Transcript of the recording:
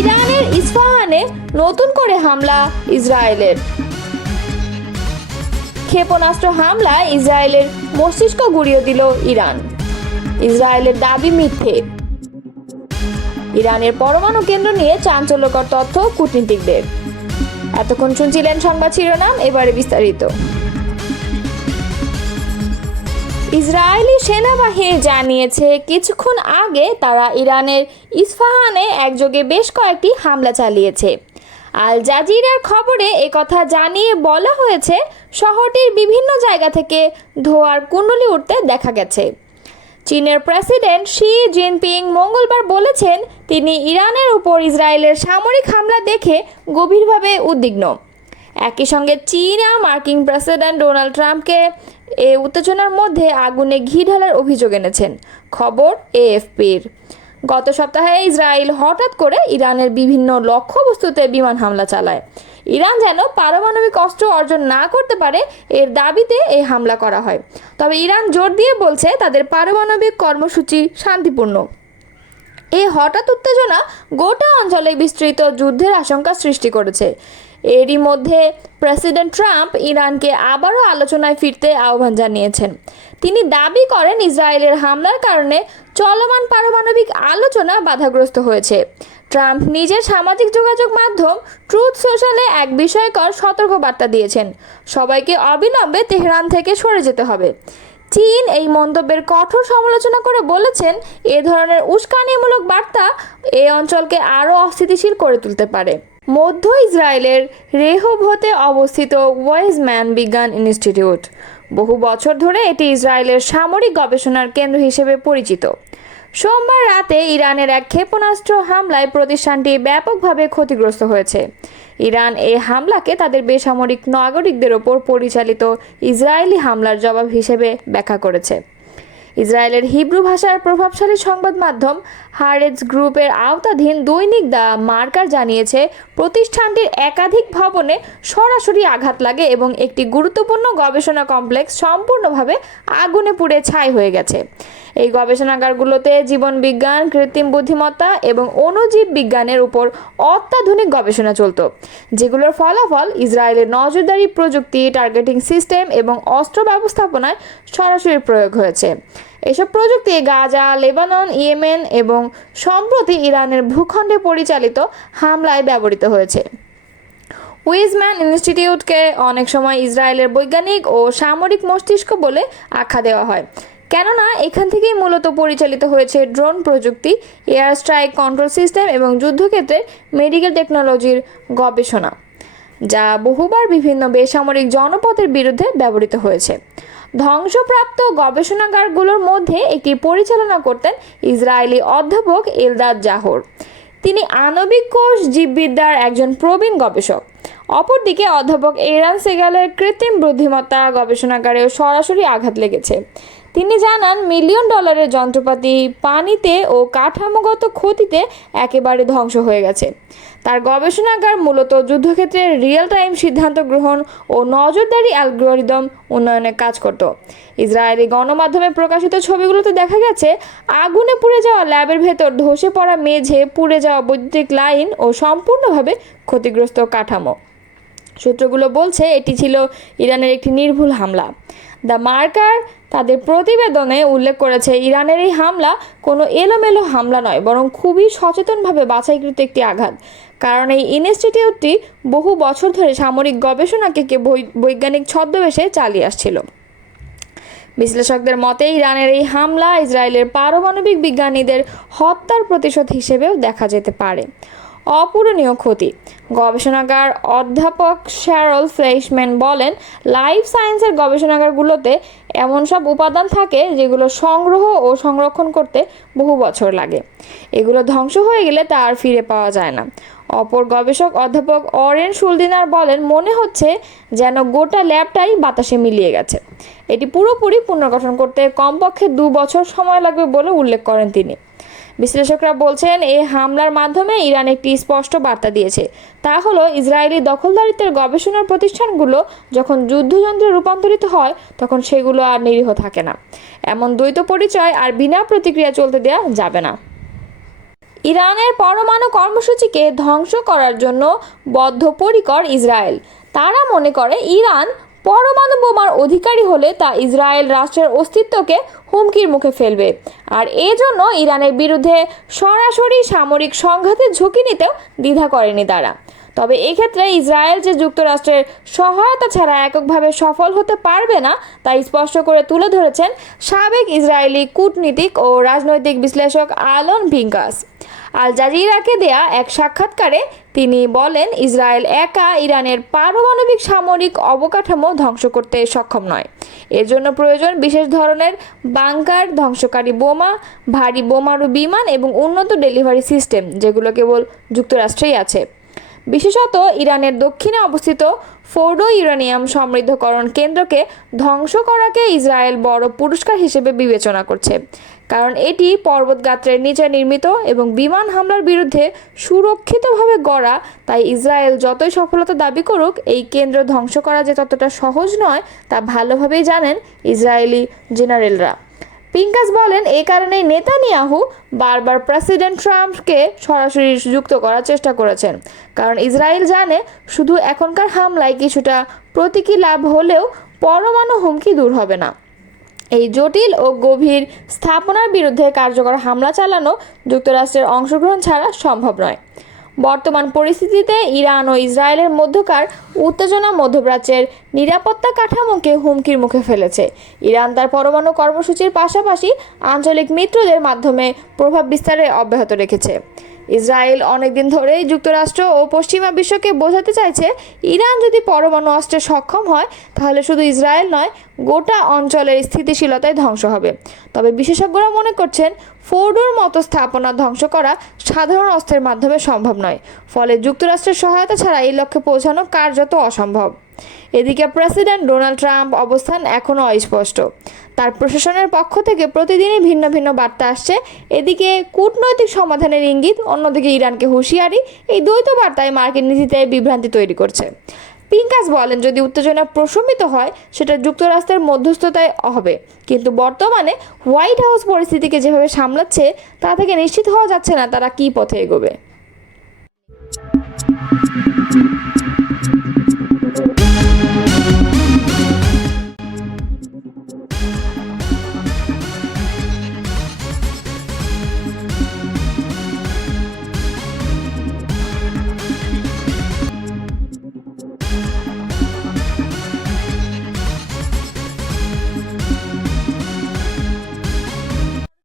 ইরানের ইস্পাহানে নতুন করে হামলা ইসরায়েলের। ক্ষেপণাস্ত্র হামলায় ইসরায়েলের মস্তিষ্ক গুঁড়িয়ে দিল ইরান। ইসরায়েলের দাবি মিথ্যে। ইরানের পরমাণু কেন্দ্র নিয়ে চাঞ্চল্যকর তথ্য কূটনীতিকদের। এতক্ষণ শুনছিলেন সংবাদ শিরোনাম, এবারে বিস্তারিত। ইসরায়েলি সেনাবাহিনী জানিয়েছে কিছুক্ষণ আগে তারা ইরানের ইস্পাহানে একযোগে বেশ কয়েকটি হামলা চালিয়েছে। আল জাজিরার খবরে একথা জানিয়ে বলা হয়েছে, শহরটির বিভিন্ন জায়গা থেকে ধোঁয়ার কুণ্ডলী উঠতে দেখা গেছে। চীনের প্রেসিডেন্ট শি জিনপিং মঙ্গলবার বলেছেন তিনি ইরানের উপর ইসরায়েলের সামরিক হামলা দেখে গভীরভাবে উদ্বিগ্ন। একই সঙ্গে চীনা মার্কিন প্রেসিডেন্ট ডোনাল্ড ট্রাম্পকে এই উত্তেজনার মধ্যে আগুনে ঘি ঢালার অভিযোগ এনেছেন। খবর এএফপির। গত সপ্তাহে ইসরায়েল হঠাৎ করে ইরানের বিভিন্ন লক্ষ্যবস্তুতে বিমান হামলা চালায়। ইরান যেন পারমাণবিক অস্ত্র অর্জন না করতে পারে এর দাবিতে এই হামলা করা হয়। তবে ইরান জোর দিয়ে বলছে তাদের পারমাণবিক কর্মসূচি শান্তিপূর্ণ। এই হঠাৎ উত্তেজনা গোটা অঞ্চলে বিস্তৃত যুদ্ধের আশঙ্কা সৃষ্টি করেছে। এরই মধ্যে প্রেসিডেন্ট ট্রাম্প ইরানকে আবারও আলোচনায় ফিরতে আহ্বান জানিয়েছেন। তিনি দাবি করেন ইসরায়েলের হামলার কারণে চলমান পারমাণবিক আলোচনা বাধাগ্রস্ত হয়েছে। ট্রাম্প নিজের সামাজিক যোগাযোগ মাধ্যম ট্রুথ সোশ্যালে এক বিস্ময়কর সতর্কবার্তা দিয়েছেন, সবাইকে অবিলম্বে তেহরান থেকে সরে যেতে হবে। চীন এই মন্তব্যের কঠোর সমালোচনা করে বলেছেন এ ধরনের উস্কানিমূলক বার্তা এই অঞ্চলকে আরও অস্থিতিশীল করে তুলতে পারে। মধ্য ইসরায়েলের রেহোভোতে অবস্থিত ওয়েজম্যান বিজ্ঞান ইনস্টিটিউট। বহু বছর ধরে এটি ইসরায়েলের সামরিক গবেষণার কেন্দ্র হিসেবে পরিচিত। সোমবার রাতে ইরানের এক ক্ষেপণাস্ত্র হামলায় প্রতিষ্ঠানটি ব্যাপকভাবে ক্ষতিগ্রস্ত হয়েছে। ইরান এই হামলাকে তাদের বেসামরিক নাগরিকদের ওপর পরিচালিত ইসরায়েলি হামলার জবাব হিসেবে ব্যাখ্যা করেছে। ইসরায়েলের হিব্রু ভাষার প্রভাবশালী সংবাদ মাধ্যম হারেজ গ্রুপের আওতাধীন দৈনিক দ্য মার্কার জানিয়েছে প্রতিষ্ঠানটির একাধিক ভবনে সরাসরি আঘাত লাগে এবং একটি গুরুত্বপূর্ণ গবেষণা কমপ্লেক্স সম্পূর্ণভাবে আগুনে পুড়ে ছাই হয়ে গেছে। এই গবেষণাগারগুলোতে জীবনবিজ্ঞান, কৃত্রিম বুদ্ধিমত্তা এবং অণুজীব বিজ্ঞানের উপর অত্যাধুনিক গবেষণা চলত, যেগুলোর ফলাফল ইসরায়েলের নজরদারি প্রযুক্তি, টার্গেটিং সিস্টেম এবং অস্ত্র ব্যবস্থাপনায় সরাসরি প্রয়োগ হয়েছে। এসব প্রযুক্তি গাজা, লেবানন, ইয়েমেন এবং সম্প্রতি ইরানের ভূখণ্ডে পরিচালিত হামলায় ব্যবহৃত হয়েছে। উইজম্যান ইনস্টিটিউটকে অনেক সময় ইসরায়েলের বৈজ্ঞানিক ও সামরিক মস্তিষ্ক বলে আখ্যা দেওয়া হয়, কেননা এখান থেকেই মূলত পরিচালিত হয়েছে ড্রোন প্রযুক্তি, এয়ার স্ট্রাইক কন্ট্রোল সিস্টেম এবং যুদ্ধক্ষেত্রে মেডিকেল টেকনোলজির গবেষণা, যা বহুবার বিভিন্ন বেসামরিক জনপথের বিরুদ্ধে ব্যবহৃত হয়েছে। ধ্বংসপ্রাপ্ত গবেষণাগারগুলোর মধ্যে একটি পরিচালনা করতেন ইসরায়েলি অধ্যাপক এলদাদ জাহর। তিনি আণবিক কোষ জীববিদ্যার একজন প্রবীণ গবেষক। অপরদিকে অধ্যাপক এরান সেগালের কৃত্রিম বুদ্ধিমত্তা গবেষণাগারেও সরাসরি আঘাত লেগেছে। তিনি জানান মিলিয়ন ডলারের যন্ত্রপাতি পানিতে ও কাঠামোগত ক্ষতিতে একেবারে ধ্বংস হয়ে গেছে। তার গবেষণাগার মূলত যুদ্ধক্ষেত্রে রিয়েল টাইম সিদ্ধান্ত গ্রহণ ও নজরদারি অ্যালগরিদম উন্নয়নে কাজ করত। ইসরায়েলি গণমাধ্যমে প্রকাশিত ছবিগুলোতে দেখা গেছে আগুনে পুড়ে যাওয়া ল্যাবের ভেতর ধসে পড়া মেঝে, পুড়ে যাওয়া বৈদ্যুতিক লাইন ও সম্পূর্ণভাবে ক্ষতিগ্রস্ত কাঠামো। সূত্রগুলো বলছে এটি ছিল ইরানের একটি নির্ভুল হামলা। দ্য মার্কার তাদের প্রতিবেদনে উল্লেখ করেছে ইরানের এই হামলা কোনো এলোমেলো হামলা নয়, বরং খুবই সচেতনভাবে বাছাইকৃত একটি আঘাত। কারণ এই ইনস্টিটিউটটি বহু বছর ধরে সামরিক গবেষণাকে বৈজ্ঞানিক ছদ্মবেশে চালিয়ে আসছিল। বিশ্লেষকদের মতে ইরানের এই হামলা ইসরায়েলের পারমাণবিক বিজ্ঞানীদের হত্যার প্রতিশোধ হিসেবেও দেখা যেতে পারে। অপূরণীয় ক্ষতি। গবেষণাগার অধ্যাপক শ্যারল ফ্লেইশম্যান বলেন, লাইফ সায়েন্সের গবেষণাগারগুলোতে এমন সব উপাদান থাকে যেগুলো সংগ্রহ ও সংরক্ষণ করতে বহু বছর লাগে। এগুলো ধ্বংস হয়ে গেলে তা আর ফিরে পাওয়া যায় না। অপর গবেষক অধ্যাপক অরেন শুলদিনার বলেন, মনে হচ্ছে যেন গোটা ল্যাবটাই বাতাসে মিলিয়ে গেছে। এটি পুরোপুরি পুনর্গঠন করতে কমপক্ষে 2 বছর সময় লাগবে বলে উল্লেখ করেন তিনি। বিশ্লেষকরা বলছেন এই হামলার মাধ্যমে ইরান একটি স্পষ্ট বার্তা দিয়েছে, তা হলো ইসরায়েলি দখলদারিত্বের গবেষণার প্রতিষ্ঠানগুলো যখন যুদ্ধযন্ত্রে রূপান্তরিত হয় তখন সেগুলো আর নিরীহ থাকে না। এমন দ্বৈত পরিচয় আর বিনা প্রতিক্রিয়া চলতে দেওয়া যাবে না। ইরানের পরমাণু কর্মসূচিকে ধ্বংস করার জন্য বদ্ধপরিকর ইসরায়েল। তারা মনে করে ইরান পরমাণু বোমার অধিকারী হলে তা ইসরায়েল রাষ্ট্রের অস্তিত্বকে হুমকির মুখে ফেলবে, আর এজন্য ইরানের বিরুদ্ধে সরাসরি সামরিক সংঘাতের ঝুঁকি নিতেও দ্বিধা করেনি তারা। তবে এক্ষেত্রে ইসরায়েল যে যুক্তরাষ্ট্রের সহায়তা ছাড়া এককভাবে সফল হতে পারবে না তা স্পষ্ট করে তুলে ধরেছেন সাবেক ইসরায়েলি কূটনীতিক ও রাজনৈতিক বিশ্লেষক আলন ভিঙ্কাস। আল জাজিরাকে দেয়া এক সাক্ষাৎকারে তিনি বলেন, ইসরায়েল একা ইরানের পারমাণবিক সামরিক অবকাঠামো ধ্বংস করতে সক্ষম নয়। এর জন্য প্রয়োজন বিশেষ ধরনের বাংকার, ধ্বংসকারী বোমা, ভারী বোমারু বিমান এবং উন্নত ডেলিভারি সিস্টেম, যেগুলো কেবল যুক্তরাষ্ট্রেই আছে। বিশেষত ইরানের দক্ষিণে অবস্থিত ফোর্ডো ইউরেনিয়াম সমৃদ্ধকরণ কেন্দ্রকে ধ্বংস করাকে ইসরায়েল বড় পুরস্কার হিসেবে বিবেচনা করছে, কারণ এটি পর্বতগাত্রের নিচে নির্মিত এবং বিমান হামলার বিরুদ্ধে সুরক্ষিতভাবে গড়া। তাই ইসরায়েল যতই সফলতা দাবি করুক, এই কেন্দ্র ধ্বংস করা যে ততটা সহজ নয় তা ভালোভাবেই জানেন ইসরায়েলি জেনারেলরা। পিঙ্কাস বলেন, এই কারণেই নেতানিয়াহু বারবার প্রেসিডেন্ট ট্রাম্পকে সরাসরি যুক্ত করার চেষ্টা করেছেন, কারণ ইসরায়েল জানে শুধু এখনকার হামলায় কিছুটা প্রতীকী লাভ হলেও পরমাণু হুমকি দূর হবে না। এই জটিল ও গভীর স্থাপনার বিরুদ্ধে কার্যকর হামলা চালানো যুক্তরাষ্ট্রের অংশগ্রহণ ছাড়া সম্ভব নয়। বর্তমান পরিস্থিতিতে ইরান ও ইসরায়েলের মধ্যকার উত্তেজনা মধ্যপ্রাচ্যের নিরাপত্তা কাঠামোকে হুমকির মুখে ফেলেছে। ইরান তার পরমাণু কর্মসূচির পাশাপাশি আঞ্চলিক মিত্রদের মাধ্যমে প্রভাব বিস্তারে অব্যাহত রেখেছে। ইসরায়েল অনেকদিন ধরেই যুক্তরাষ্ট্র ও পশ্চিমা বিশ্বকে বোঝাতে চাইছে, ইরান যদি পরমাণু অস্ত্রে সক্ষম হয় তাহলে শুধু ইসরায়েল নয়, গোটা অঞ্চলের স্থিতিশীলতায় ধ্বংস হবে। তবে বিশেষজ্ঞরা মনে করছেন, ফোর্ডোর মতো স্থাপনা ধ্বংস করা সাধারণ অস্ত্রের মাধ্যমে সম্ভব নয়, ফলে যুক্তরাষ্ট্রের সহায়তা ছাড়া এই লক্ষ্যে পৌঁছানো কার্যত অসম্ভব। এদিকে প্রেসিডেন্ট ডোনাল্ড ট্রাম্প অবস্থান এখনও অস্পষ্ট। তার প্রশাসনের পক্ষ থেকে প্রতিদিনই ভিন্ন ভিন্ন বার্তা আসছে। এদিকে কূটনৈতিক সমাধানের ইঙ্গিত, অন্যদিকে ইরানকে হুঁশিয়ারি। এই দ্বৈত বার্তায় মার্কিন নীতিতে বিভ্রান্তি তৈরি করছে। পিঙ্কাস বলেন, যদি উত্তেজনা প্রশমিত হয় সেটা যুক্তরাষ্ট্রের মধ্যস্থতায় হবে, কিন্তু বর্তমানে হোয়াইট হাউস পরিস্থিতিকে যেভাবে সামলাচ্ছে তা থেকে নিশ্চিত হওয়া যাচ্ছে না তারা কী পথে এগোবে।